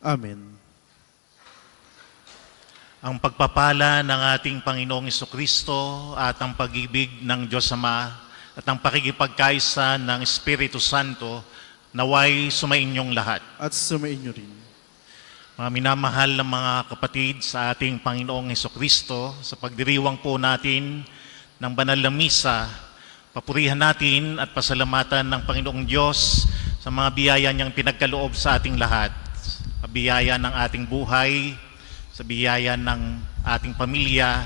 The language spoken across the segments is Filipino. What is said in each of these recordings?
Amen. Ang pagpapala ng ating Panginoong Jesucristo at ang pag-ibig ng Diyos Ama at ang pakikipagkaisa ng Espiritu Santo naway sumainyong lahat. At sumainyo rin. Mga minamahal na mga kapatid sa ating Panginoong Jesucristo, sa pagdiriwang po natin ng banal na misa, papurihan natin at pasalamatan ng Panginoong Diyos sa mga biyaya niyang pinagkaloob sa ating lahat. Sa biyaya ng ating buhay, sa biyaya ng ating pamilya,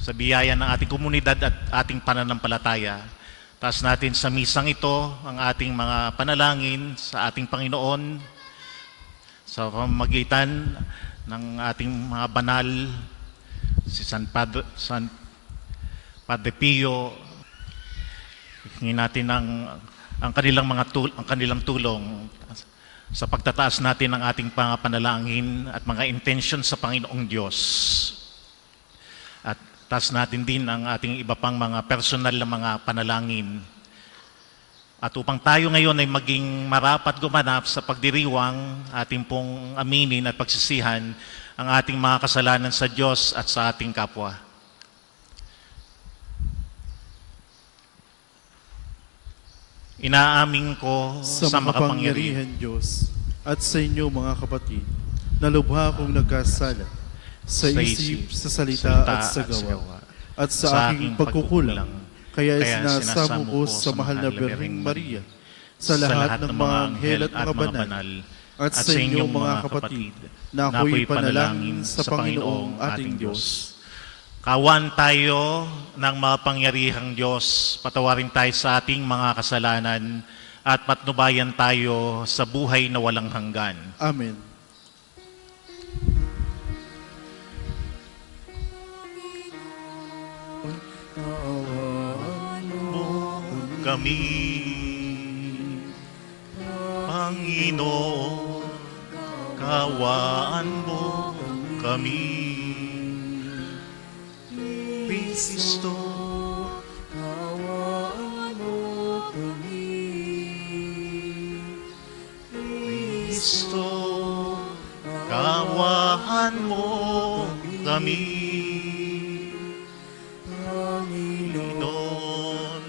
sa biyaya ng ating komunidad at ating pananampalataya. Taas natin sa misang ito ang ating mga panalangin sa ating Panginoon sa pamamagitan ng ating mga banal, si San Padre Pio. Hingin natin ang kanilang tulong sa pagtataas natin ng ating panalangin at mga intention sa Panginoong Diyos. At taas natin din ang ating iba pang mga personal na mga panalangin. At upang tayo ngayon ay maging marapat gumanap sa pagdiriwang, ating pong aminin at pagsisihan ang ating mga kasalanan sa Diyos at sa ating kapwa. Inaamin ko Sa makapangyarihan Diyos at sa inyo mga kapatid, na lubha akong nagkasala sa isip, sa salita at sa gawa, at sa aking pagkukulang. Kaya sinasamo ko sa mahal na Birheng Maria, sa lahat ng mga anghel at mga banal, at sa inyong mga kapatid, na ako'y panalangin sa Panginoong ating Diyos. Kawan tayo ng mapangyarihang Diyos, patawarin tayo sa ating mga kasalanan at patnubayan tayo sa buhay na walang hanggan. Amen. Kami, Panginoon, kawaan mo kami. Kristo, kawaan mo kami. Kristo, kawaan mo kami. Panginoon,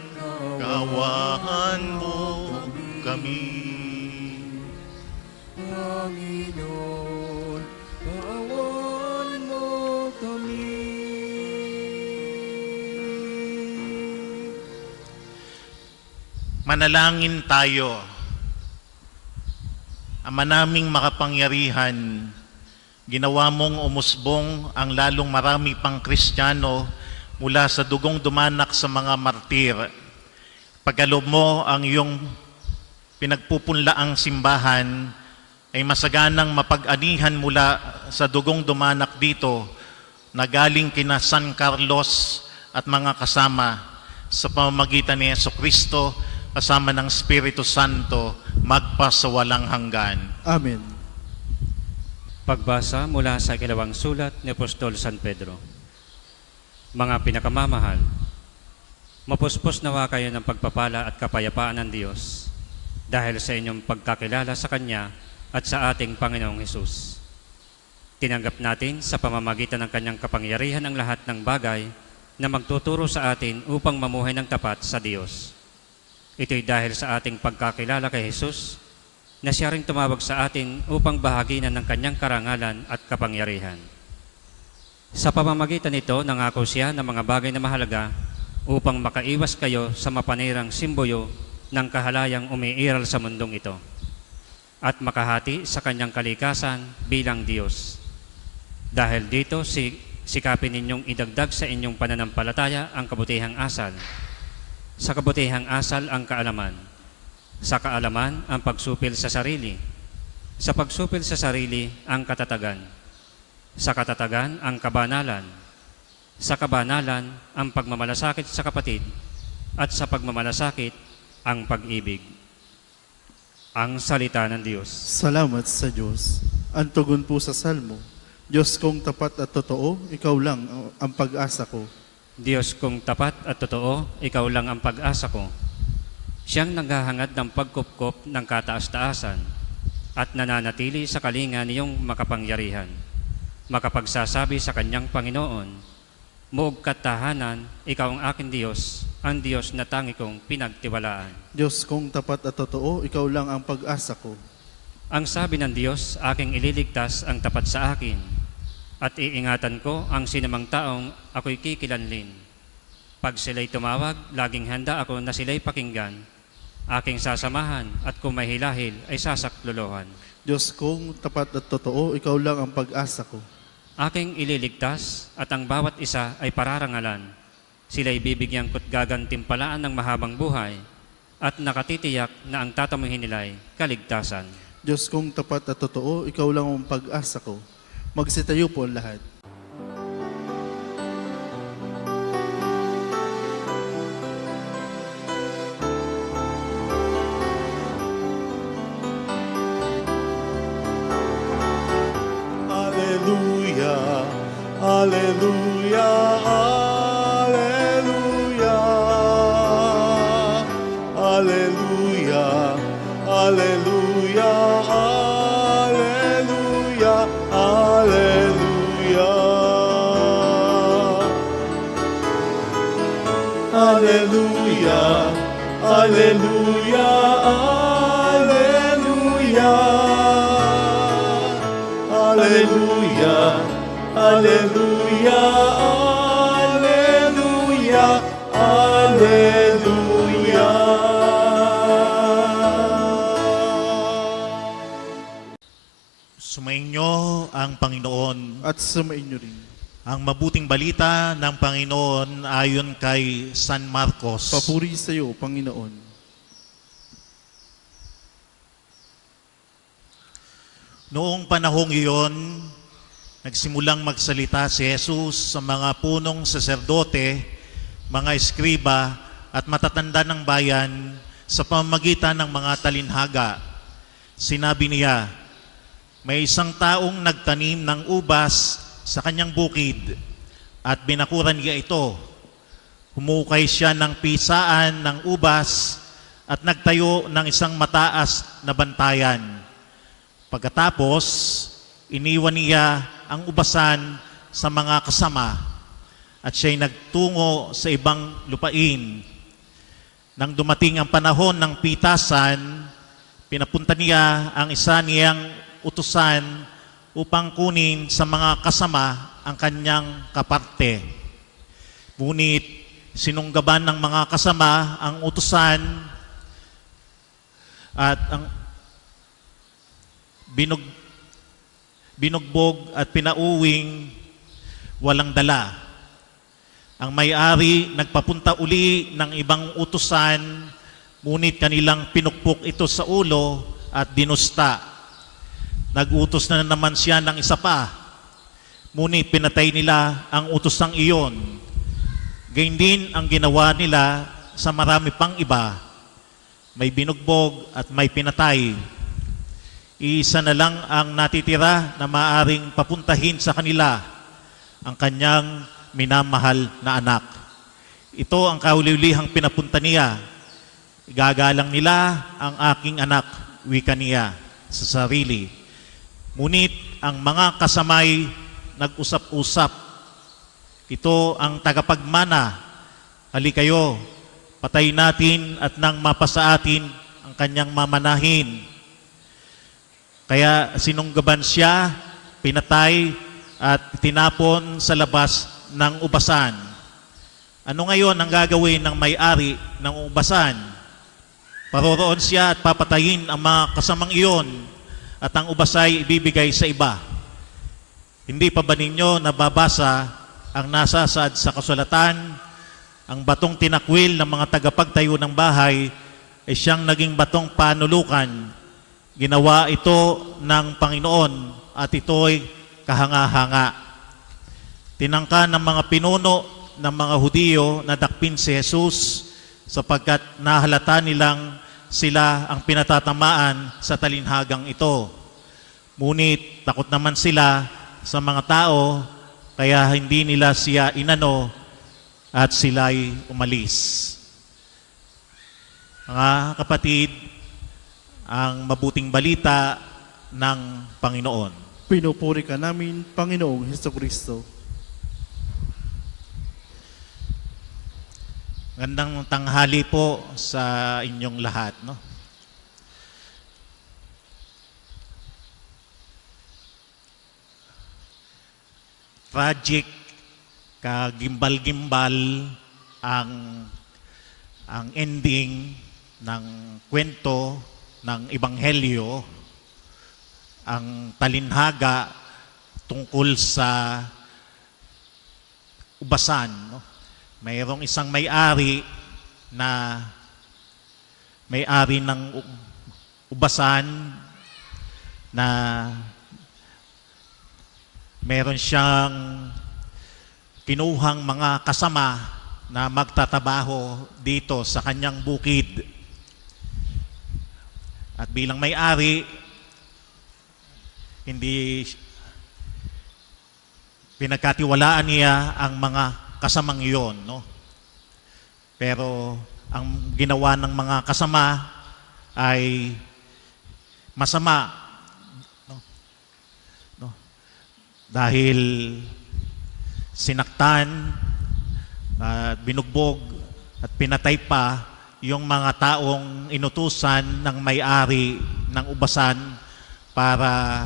kawaan mo kami. Panginoon, kaawaan mo kami. Manalangin tayo. Ama naming makapangyarihan, ginawa mong umusbong ang lalong marami pang Kristiyano mula sa dugong dumanak sa mga martir. Pagkaloob mo ang iyong pinagpupunlaang simbahan ay masaganang mapag-anihan mula sa dugong dumanak dito na galing kina San Carlos at mga kasama sa pamamagitan ni Jesucristo kasama ng Espiritu Santo magpasawalang hanggan. Amen. Pagbasa mula sa ikalawang sulat ni Apostol San Pedro. Mga pinakamamahal, mapuspos nawa kayo ng pagpapala at kapayapaan ng Diyos dahil sa inyong pagkakilala sa Kanya at sa ating Panginoong Hesus. Tinanggap natin sa pamamagitan ng Kanyang kapangyarihan ang lahat ng bagay na magtuturo sa atin upang mamuhay ng tapat sa Diyos. Ito'y dahil sa ating pagkakilala kay Hesus na siya ring tumawag sa atin upang bahaginan ng Kanyang karangalan at kapangyarihan. Sa pamamagitan nito, nangako siya ng mga bagay na mahalaga upang makaiwas kayo sa mapanirang simboyo ng kahalayang umiiral sa mundong ito at makahati sa Kanyang kalikasan bilang Diyos. Dahil dito, sikapin ninyong idagdag sa inyong pananampalataya ang kabutihang asal. Sa kabutihang asal ang kaalaman. Sa kaalaman ang pagsupil sa sarili. Sa pagsupil sa sarili ang katatagan. Sa katatagan ang kabanalan. Sa kabanalan ang pagmamalasakit sa kapatid. At sa pagmamalasakit ang pag-ibig. Ang salita ng Diyos. Salamat sa Diyos. Ang tugon po sa salmo, Diyos kong tapat at totoo, ikaw lang ang pag-asa ko. Diyos kong tapat at totoo, ikaw lang ang pag-asa ko. Siyang naghahangad ng pagkupkop ng kataas-taasan, at nananatili sa kalinga niyong makapangyarihan, makapagsasabi sa kanyang Panginoon, Muog katahanan, ikaw ang aking Diyos, ang Diyos na tangi kong pinagtiwalaan. Diyos kong tapat at totoo, ikaw lang ang pag-asa ko. Ang sabi ng Diyos, aking ililigtas ang tapat sa akin, at iingatan ko ang sinamang taong ako'y kikilanlin. Pag sila'y tumawag, laging handa ako na sila'y pakinggan, aking sasamahan at kung may hilahil ay sasaklolohan. Diyos kong tapat at totoo, ikaw lang ang pag-asa ko. Aking ililigtas at ang bawat isa ay pararangalan. Sila'y bibigyan ko't gagantimpalaan ng mahabang buhay at nakatitiyak na ang tatamuhin nila'y kaligtasan. Diyos kong tapat at totoo, ikaw lang ang pag-asa ko. Magsitayo po ang lahat. Hallelujah, hallelujah, hallelujah, hallelujah, hallelujah, hallelujah, hallelujah, hallelujah, hallelujah, hallelujah. Hallelujah, hallelujah, hallelujah, hallelujah. Sumainyo ang Panginoon. At sumainyo rin. Ang mabuting balita ng Panginoon ayon kay San Marcos. Papuri sa iyo, Panginoon. Noong panahong iyon, nagsimulang magsalita si Jesus sa mga punong saserdote, mga eskriba at matatanda ng bayan sa pamamagitan ng mga talinhaga. Sinabi niya, may isang taong nagtanim ng ubas sa kanyang bukid at binakuran niya ito. Humukay siya ng pisaan ng ubas at nagtayo ng isang mataas na bantayan. Pagkatapos, iniwan niya ang ubasan sa mga kasama at siya'y nagtungo sa ibang lupain. Nang dumating ang panahon ng pitasan, pinapunta niya ang isa niyang utusan upang kunin sa mga kasama ang kanyang kaparte. Ngunit sinunggaban ng mga kasama ang utusan at ang binugbog at pinauwing walang dala. Ang may-ari nagpapunta uli ng ibang utusan, ngunit kanilang pinukpok ito sa ulo at dinusta. Nag-utos na naman siya ng isa pa, ngunit pinatay nila ang utosang iyon. Gayun din ang ginawa nila sa marami pang iba. May binugbog at may pinatay. Iisa na lang ang natitira na maaring papuntahin sa kanila, ang kanyang minamahal na anak. Ito ang kauli-ulihang pinapunta niya. Igagalang nila ang aking anak, wika niya sa sarili. Ngunit ang mga kasamay nag-usap-usap. Ito ang tagapagmana. Halikayo, patayin natin at nang mapasa atin ang kanyang mamanahin. Kaya sinunggaban siya, pinatay at tinapon sa labas ng ubasan. Ano ngayon ang gagawin ng may-ari ng ubasan? Paroroon siya at papatayin ang mga kasamang iyon at ang ubasay ibibigay sa iba. Hindi pa ba ninyo nababasa ang nasasaad sa kasulatan? Ang batong tinakwil ng mga tagapagtayo ng bahay ay siyang naging batong panulukan. Ginawa ito ng Panginoon at ito'y kahanga-hanga. Tinangka ng mga pinuno ng mga Hudiyo na dakpin si Jesus sapagkat nahalata nilang sila ang pinatatamaan sa talinhagang ito. Ngunit takot naman sila sa mga tao kaya hindi nila siya inano at sila'y umalis. Mga kapatid, ang mabuting balita ng Panginoon. Pinupuri ka namin, Panginoong Hesukristo. Gandang tanghali po sa inyong lahat, no? Tragic, kagimbal-gimbal ang ending ng kwento ng Ebanghelyo, ang talinhaga tungkol sa ubasan, no? Mayroong isang may-ari na may-ari ng ubasan na meron siyang kinuhang mga kasama na magtatabaho dito sa kanyang bukid. At bilang may-ari, hindi pinagkatiwalaan niya ang mga kasamang iyon, no? Pero ang ginawa ng mga kasama ay masama, no? No? Dahil sinaktan at binugbog at pinatay pa yung mga taong inutusan ng may-ari ng ubasan para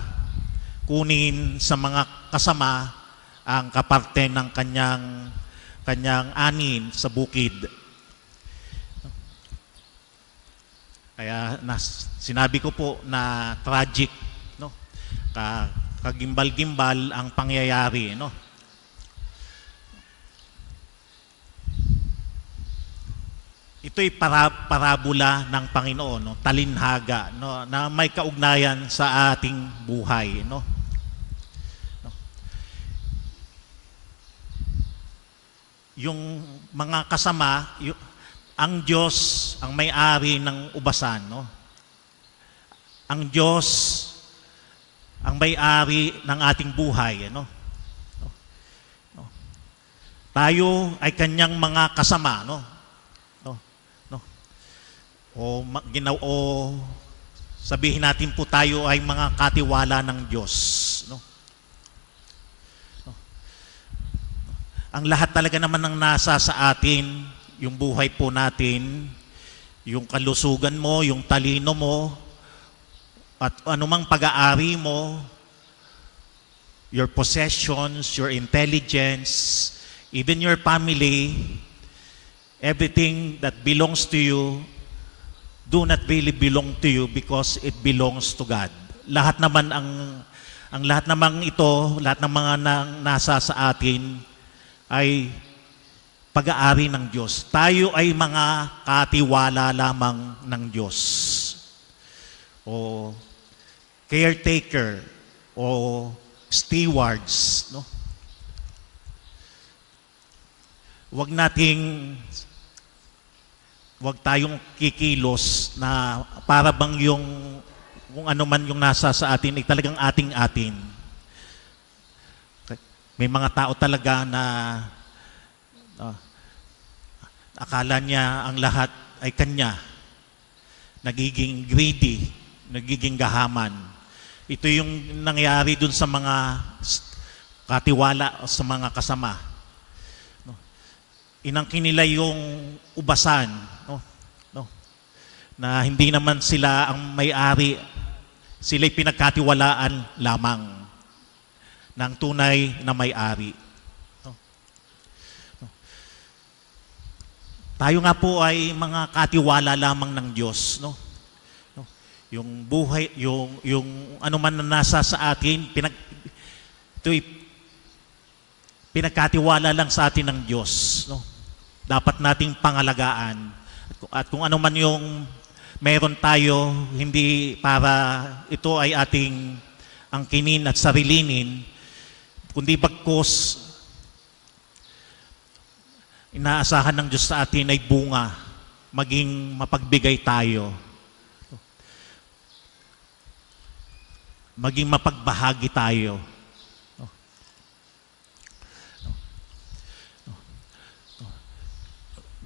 kunin sa mga kasama ang kaparte ng kanyang anin sa bukid. Kaya sinabi ko po na tragic, no? Kagimbal-gimbal ang pangyayari, no? Ito'y parabola ng Panginoon, no? Talinhaga, no? Na may kaugnayan sa ating buhay, no? Yung mga kasama, ang Diyos ang may-ari ng ubasan, no? Ang Diyos ang may-ari ng ating buhay, no? No? Tayo ay kanyang mga kasama, no? O sabihin natin po tayo ay mga katiwala ng Diyos, no? Ang lahat talaga naman ng nasa sa atin, yung buhay po natin, yung kalusugan mo, yung talino mo, at anumang pag-aari mo, your possessions, your intelligence, even your family, everything that belongs to you do not really belong to you because it belongs to God. Lahat naman ang lahat namang ito, lahat ng mga nasa sa atin ay pag-aari ng Diyos. Tayo ay mga katiwala lamang ng Diyos. O caretaker o stewards, no? Huwag tayong kikilos na para bang yung kung ano man yung nasa sa atin ay talagang ating-atin. May mga tao talaga na akala niya ang lahat ay kanya. Nagiging greedy, nagiging gahaman. Ito yung nangyari dun sa mga katiwala o sa mga kasama. Inangkin nila yung ubasan, na hindi naman sila ang may-ari, sila'y pinagkatiwalaan lamang ng tunay na may-ari. Tayo nga po ay mga katiwala lamang ng Diyos, no? Yung buhay, yung ano man na nasa sa atin, ito'y pinagkatiwala lang sa atin ng Diyos, no? Dapat nating pangalagaan. At kung ano man yung meron tayo, hindi para ito ay ating angkinin at sarilinin, kundi bagkus inaasahan ng Diyos sa atin ay bunga, maging mapagbigay tayo, maging mapagbahagi tayo.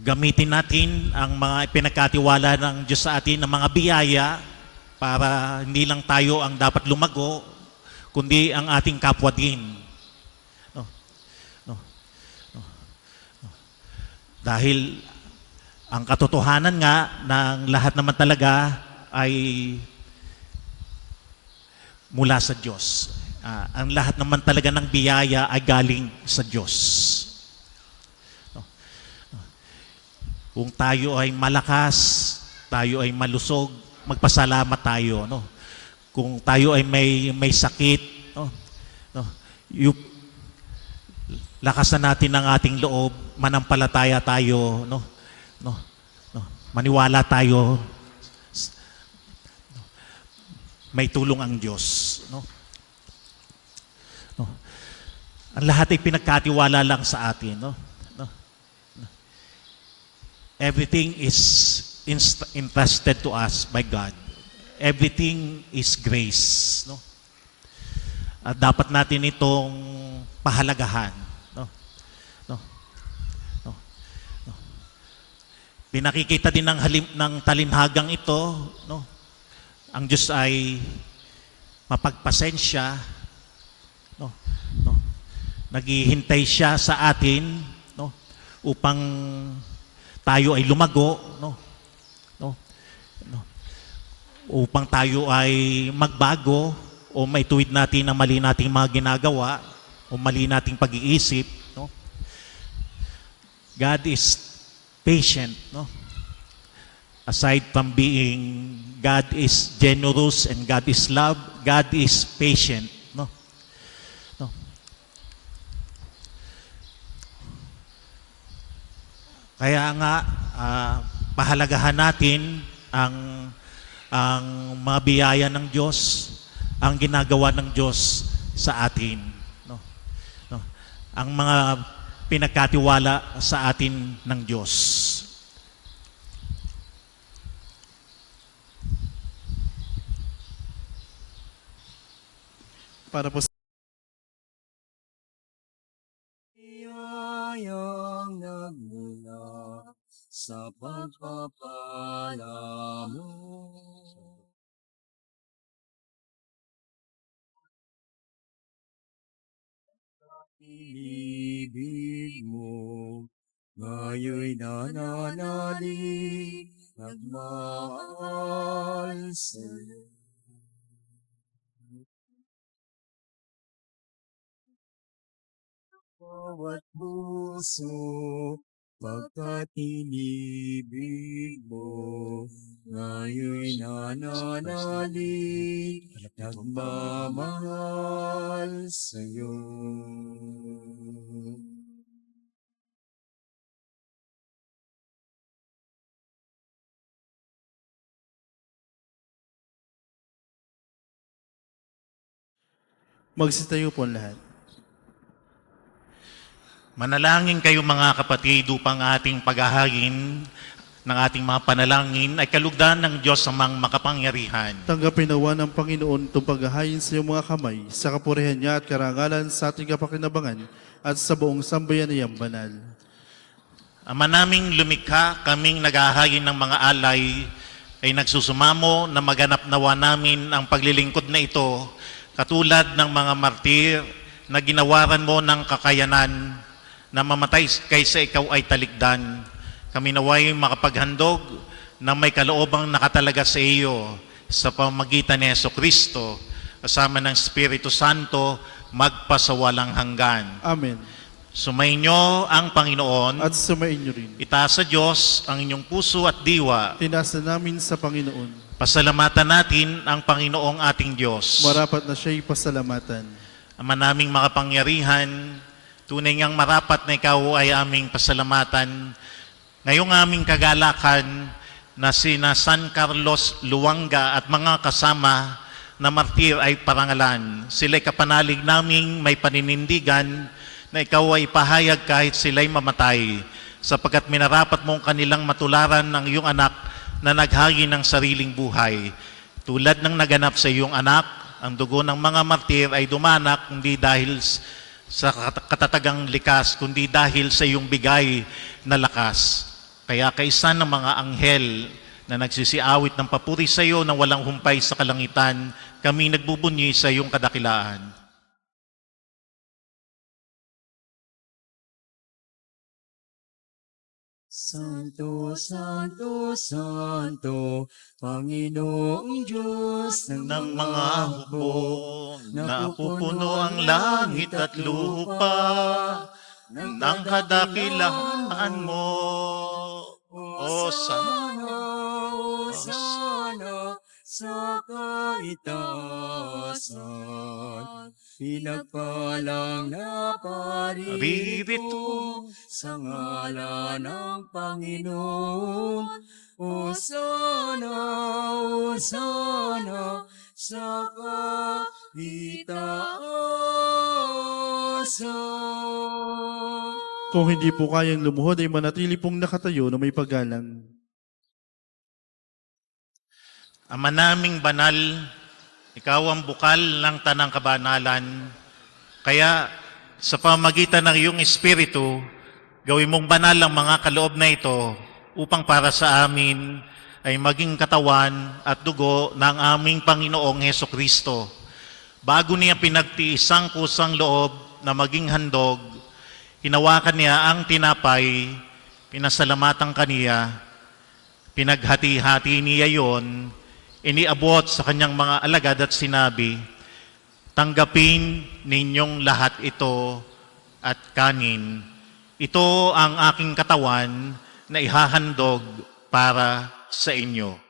Gamitin natin ang mga pinagkatiwala ng Diyos sa atin, ng mga biyaya para hindi lang tayo ang dapat lumago, kundi ang ating kapwa din. No? No? No? No? Dahil ang katotohanan nga ng lahat naman talaga ay mula sa Diyos. Ang lahat naman talaga ng biyaya ay galing sa Diyos. No? No? Kung tayo ay malakas, tayo ay malusog, magpasalamat tayo. No? Kung tayo ay may sakit, no? No? Lakasan natin ang ating loob, manampalataya tayo, no? No? No? Maniwala tayo. May tulong ang Diyos. No? No? Ang lahat ay pinagkatiwala lang sa atin. No? No? No? Everything is entrusted to us by God. Everything is grace. No? At dapat natin itong pahalagahan. No? No? No? No? Pinakikita din ng talinhagang ito, no? Ang Diyos ay mapagpasensya, no? No? Naghihintay siya sa atin, no? Upang tayo ay lumago, no? No? No? Upang tayo ay magbago o maituwid natin ang mali nating mga ginagawa o mali nating pag-iisip, no? God is patient, no? Aside from being God is generous and God is love, God is patient, no? No. Kaya nga pahalagahan natin ang mga biyaya ng Diyos, ang ginagawa ng Diyos sa atin, no? No. Ang mga pinagkatiwala sa atin ng Diyos. Para po Biyayang nagmula sa pagpapala mo. Ibig mo, ngayon nananalig, nagmahal sa'yo. Bawat puso, pagkat inibig mo, ngayon nananalig, nagmamahal sa'yo. magsitayo po ang lahat. Manalangin kayo mga kapatid upang ating paghahagin ng ating mga panalangin ay kalugdan ng Diyos amang makapangyarihan. Tanggapin nawa ng Panginoon itong paghahayin sa iyong mga kamay, sa kapurihan niya at karangalan sa ating kapakinabangan at sa buong sambayanayang banal. Ama naming lumikha, kaming naghahayin ng mga alay, ay nagsusumamo na maganap nawa namin ang paglilingkod na ito, katulad ng mga martir na ginawaran mo ng kakayanan na mamatay kaysa ikaw ay talikdan. Kami naway makapaghandog na may kaloobang nakatalaga sa iyo sa pamagitan ni Jesucristo, kasama ng Espiritu Santo, magpasawalang hanggan. Amen. Sumainyo ang Panginoon. At sumain niyo rin. Itaas sa Diyos ang inyong puso at diwa. Tinasa namin sa Panginoon. Pasalamatan natin ang Panginoong ating Diyos. Marapat na siya'y pasalamatan. Ama naming makapangyarihan, tunay ngang marapat na ikaw ay aming pasalamatan. Ngayong aming kagalakan na sina San Carlos Luanga at mga kasama na martir ay parangalan. Sila'y kapanalig naming may paninindigan na ikaw ay pahayag kahit sila'y mamatay, sapagkat minarapat mong kanilang matularan ng iyong anak na naghagi ng sariling buhay. Tulad ng naganap sa iyong anak, ang dugo ng mga martir ay dumanak hindi dahil sa katatagang likas, kundi dahil sa iyong bigay na lakas. Kaya kaisa ng mga anghel na nagsisiawit ng papuri sa iyo na walang humpay sa kalangitan, kami nagbubunyi sa iyong kadakilaan. Santo, Santo, Santo, Panginoong Diyos Ng mga hukbo, napupuno ang langit at lupa, ng kadakilaan mo. O Sana, sana, sa kaitaasan, pinagpalang na paririto sa ngalan ng Panginoon. O sana, sa kaitaasan. Kung hindi po kayang lumuhod ay manatili pong nakatayo na may paggalang. Ama naming banal, ikaw ang bukal ng tanang kabanalan. Kaya sa pamagitan ng iyong Espiritu, gawin mong banal ang mga kaloob na ito upang para sa amin ay maging katawan at dugo ng aming Panginoong Hesukristo. Bago niya pinagtiisang kusang loob na maging handog, hinawakan niya ang tinapay, pinasalamatan kaniya, pinaghati-hati niya yon, iniabot sa kanyang mga alagad at sinabi, tanggapin ninyong lahat ito at kanin. Ito ang aking katawan na ihahandog para sa inyo.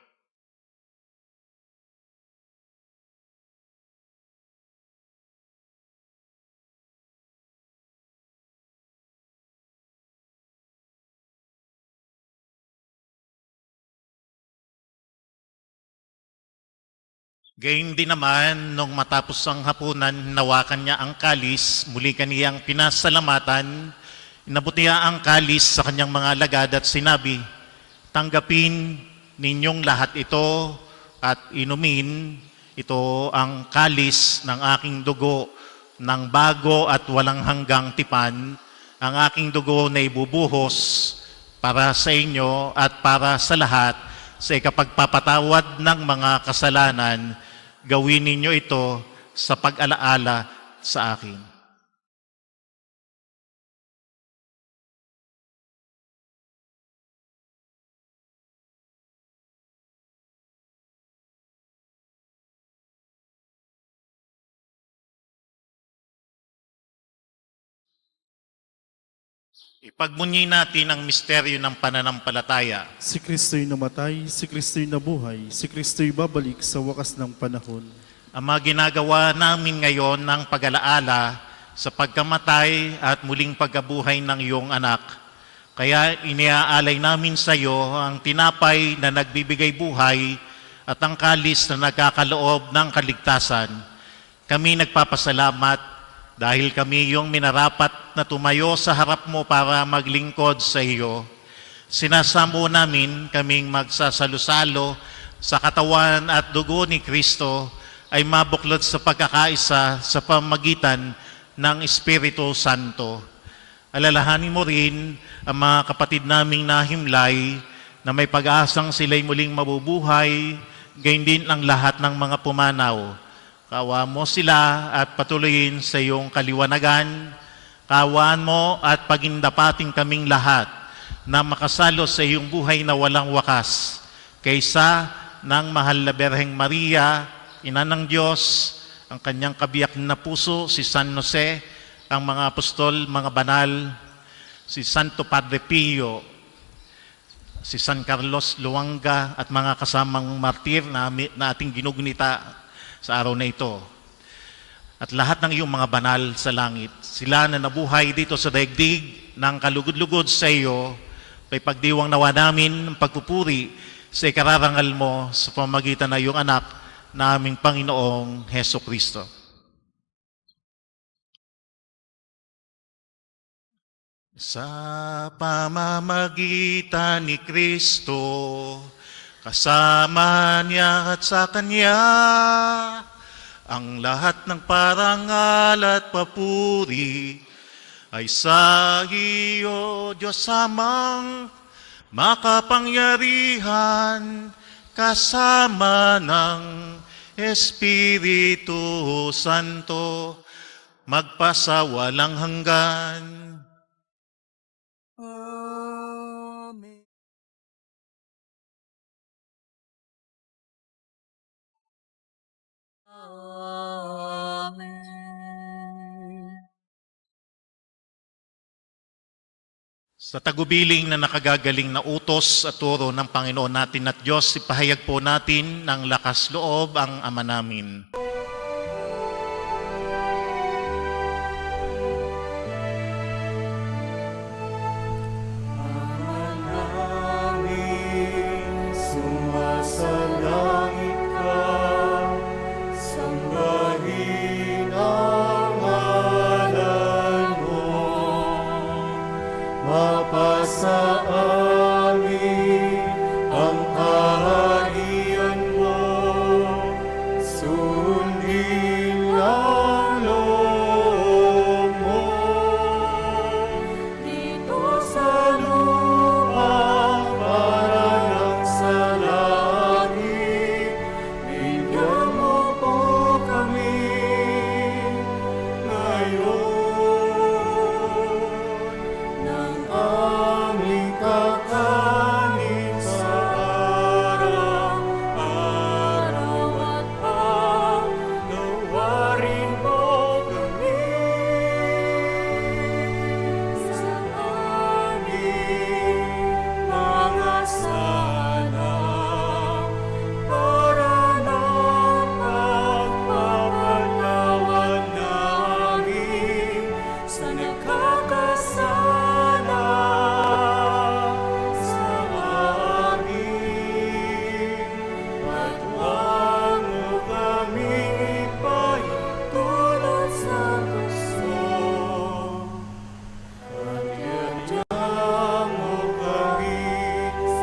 Gayun din naman, nung matapos ang hapunan, nawakan niya ang kalis, muli kaniyang pinasalamatan, inabot niya ang kalis sa kanyang mga alagad at sinabi, tanggapin ninyong lahat ito at inumin, ito ang kalis ng aking dugo, ng bago at walang hanggang tipan, ang aking dugo na ibubuhos para sa inyo at para sa lahat sa ikapagpapatawad ng mga kasalanan. Gawin ninyo ito sa pag-alaala sa akin. Ipagmunyi natin ang misteryo ng pananampalataya. Si Kristo'y namatay, si Kristo'y nabuhay, si Kristo'y babalik sa wakas ng panahon. Ama, ginagawa namin ngayon ng pag-alaala sa pagkamatay at muling pagkabuhay ng iyong anak. Kaya iniaalay namin sa iyo ang tinapay na nagbibigay buhay at ang kalis na nagkakaloob ng kaligtasan. Kami nagpapasalamat dahil kami yung minarapat na tumayo sa harap mo para maglingkod sa iyo. Sinasamo namin kaming magsasalo-salo sa katawan at dugo ni Kristo ay mabuklod sa pagkakaisa sa pamagitan ng Espiritu Santo. Alalahanin mo rin ang mga kapatid naming nahimlay na may pag-asang sila'y muling mabubuhay, gayon din ang lahat ng mga pumanaw. Kaawaan mo sila at patuloyin sa iyong kaliwanagan. Kaawaan mo at pagindapating kaming lahat na makasalo sa iyong buhay na walang wakas. Kaysa ng mahal na Berheng Maria, Ina ng Diyos, ang kanyang kabiyak na puso, si San Jose, ang mga apostol, mga banal, si Santo Padre Pio, si San Carlos Luanga at mga kasamang martir na ating ginugunita sa araw na ito. At lahat ng iyong mga banal sa langit, sila na nabuhay dito sa daigdig ng kalugod-lugod sa iyo, may pagdiwang nawa namin ng pagpupuri sa ikararangal mo sa pamagitan ng iyong anak na aming Panginoong Hesukristo. Sa pamamagitan ni Kristo, kasama niya at sa Kanya, ang lahat ng parangal at papuri ay sa iyo, Diyos Amang makapangyarihan, kasama ng Espiritu Santo, magpasawalang hanggan. Amen. Amen. Sa tagubiling na nakagagaling na utos at turo ng Panginoon natin at Diyos, ipahayag po natin ng lakas loob ang Ama namin. Namin sumasalangit ka, sambahin ang ngalan mo, mapasa amin ang kaharian mo, sundin ang loob mo. Dito sa lupa para lang sa langit, bigyan mo po kami ngayon ng aming kakanin sa araw-araw at pagnawarin mo kami sa aming mga sala para ng pagpapatawad namin sa nagkakasala sa amin. At huwag mo kaming ipahintulot sa gusto, pagyadyan mo kami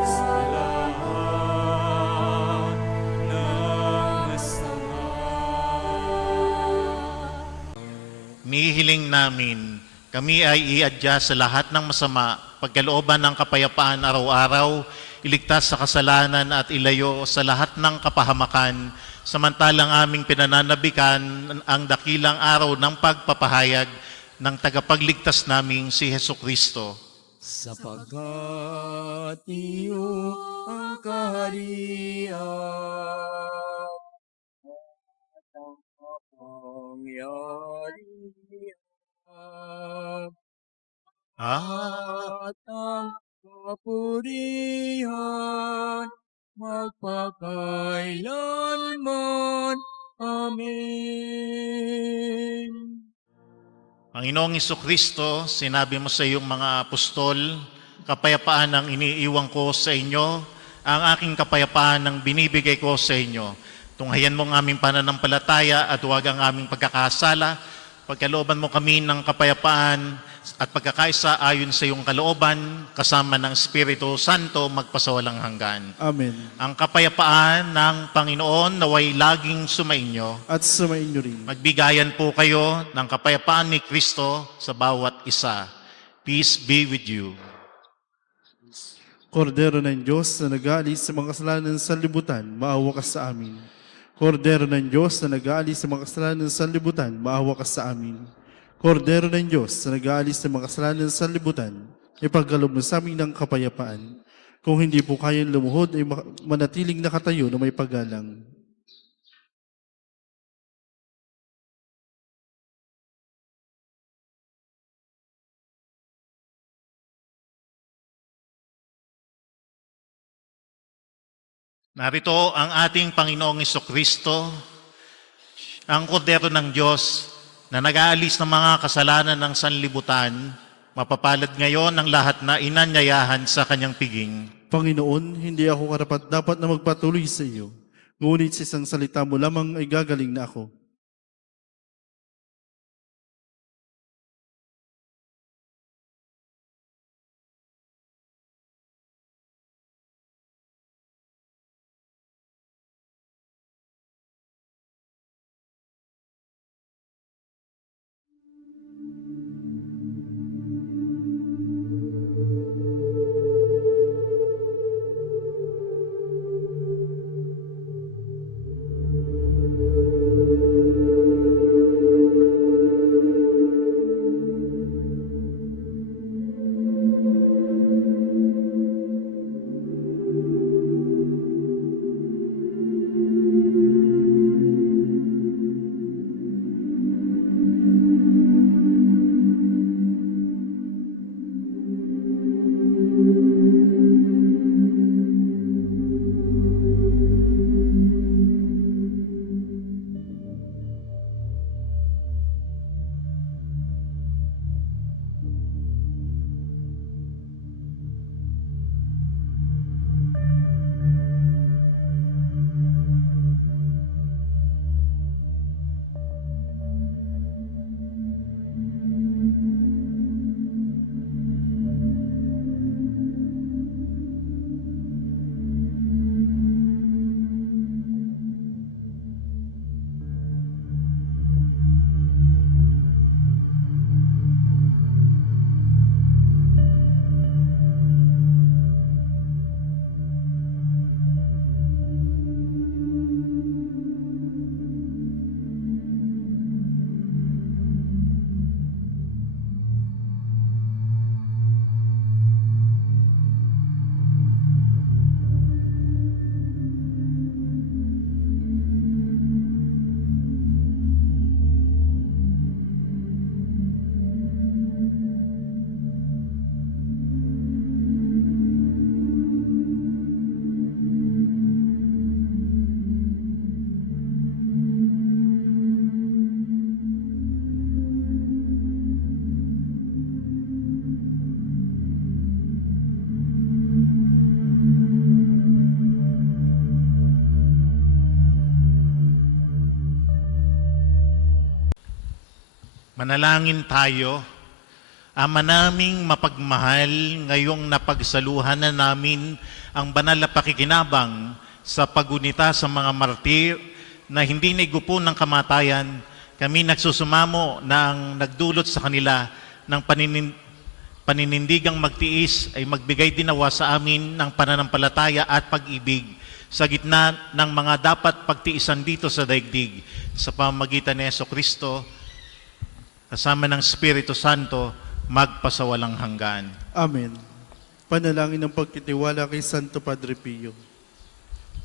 sa lahat ng masama. Nihiling namin, kami ay iadya sa lahat ng masama, pagkalooban ng kapayapaan araw-araw, iligtas sa kasalanan at ilayo sa lahat ng kapahamakan, samantalang aming pinananabikan ang dakilang araw ng pagpapahayag ng tagapagligtas naming si Hesukristo. Sapagkat iyo ang kaharian at ang kapangyarihan at ang kapurihan magpakailanman. Amen. Panginoong Hesukristo, sinabi mo sa iyong mga apostol, kapayapaan ang iniiwan ko sa inyo, ang aking kapayapaan ang binibigay ko sa inyo. Tunghayan mo ang aming pananampalataya at huwag ang aming pagkakasala. Pagkalooban mo kami ng kapayapaan at pagkakaisa ayon sa iyong kalooban, kasama ng Espiritu Santo, magpasawalang hanggan. Amen. Ang kapayapaan ng Panginoon naway laging sumainyo. At sumainyo rin. Magbigayan po kayo ng kapayapaan ni Kristo sa bawat isa. Peace be with you. Kordero ng Diyos na nag-aalis sa mga kasalanan sa libutan, maawa ka sa amin. Kordero ng Diyos na nag-aalis sa mga kasalanan sa libutan, maawa ka sa amin. Kordero ng Diyos na nag-aalis sa mga kasalanan sa libutan, ipagkaloob mo sa amin ng kapayapaan. Kung hindi po kayang lumuhod, ay manatiling nakatayo na may paggalang. Narito ang ating Panginoong Hesukristo, ang kordero ng Diyos na nag-aalis ng mga kasalanan ng sanlibutan, mapapalad ngayon ang lahat na inanyayahan sa kanyang piging. Panginoon, hindi ako karapat-dapat na magpatuloy sa iyo. Ngunit sa isang salita mo lamang ay gagaling na ako. Manalangin tayo. Ama naming mapagmahal, ngayong napagsaluhan na namin ang banal na pakikinabang sa pagunita sa mga martir na hindi naigupo ng kamatayan, kami nagsusumamo na ang nagdulot sa kanila ng paninindigang magtiis ay magbigay dinawa sa amin ng pananampalataya at pag-ibig sa gitna ng mga dapat pagtiisan dito sa daigdig sa pamamagitan ni Jesucristo kasama ng Espiritu Santo magpasawalang hanggan. Amen. Panalangin ng pagtitiwala kay Santo Padre Pio.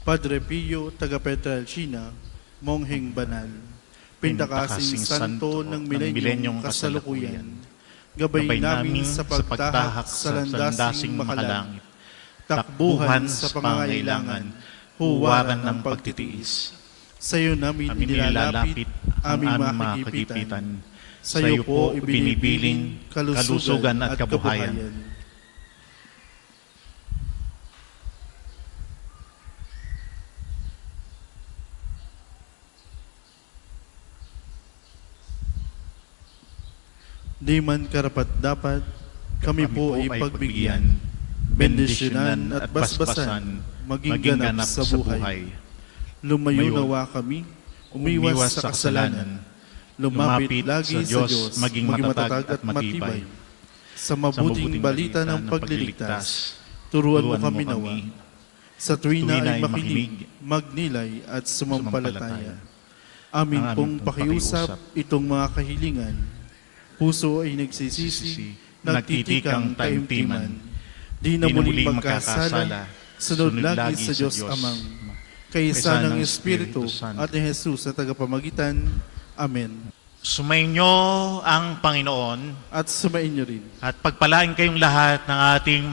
Padre Pio, taga Pietrelcina, mongheng banal, pintakasing santo ng milenyong kasalukuyan, gabay namin sa pagtahak sa landasing makalangit, takbuhan sa pangangailangan, huwaran ng pagtitiis. Sa iyo namin inilalapit aming mga kagipitan. Sa iyo po ibinibilin kalusugan at kabuhayan. Di man karapat-dapat, kami po ay pagbigyan, bendisyonan at basbasan, maging ganap sa buhay. Lumayo nawa kami, umiwas sa kasalanan, lumapit lagi sa Diyos, maging matatag at matibay. Sa mabuting balita ng pagliligtas, turuan mo kami nawa. Sa tuwina ay makinig, magnilay at sumampalataya. Amin pong pakiusap itong mga kahilingan. Puso ay nagsisisi, nagtitikang taimtiman. Di na muling magkasala, sunod lagi sa Diyos Amang, kaysa ng Espiritu at ni Jesus na tagapamagitan. Amen. Sumainyo ang Panginoon At sumainyo rin. at pagpalain kayong lahat ng ating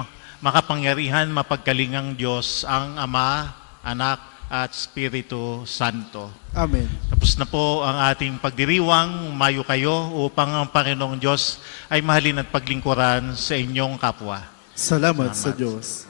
makapangyarihan, mapagkalingang Diyos, ang Ama, Anak, at Espiritu Santo. Amen. Tapos na po ang ating pagdiriwang, mayo kayo upang ang Panginoong Diyos ay mahalin at paglingkuran sa inyong kapwa. Salamat sa Diyos.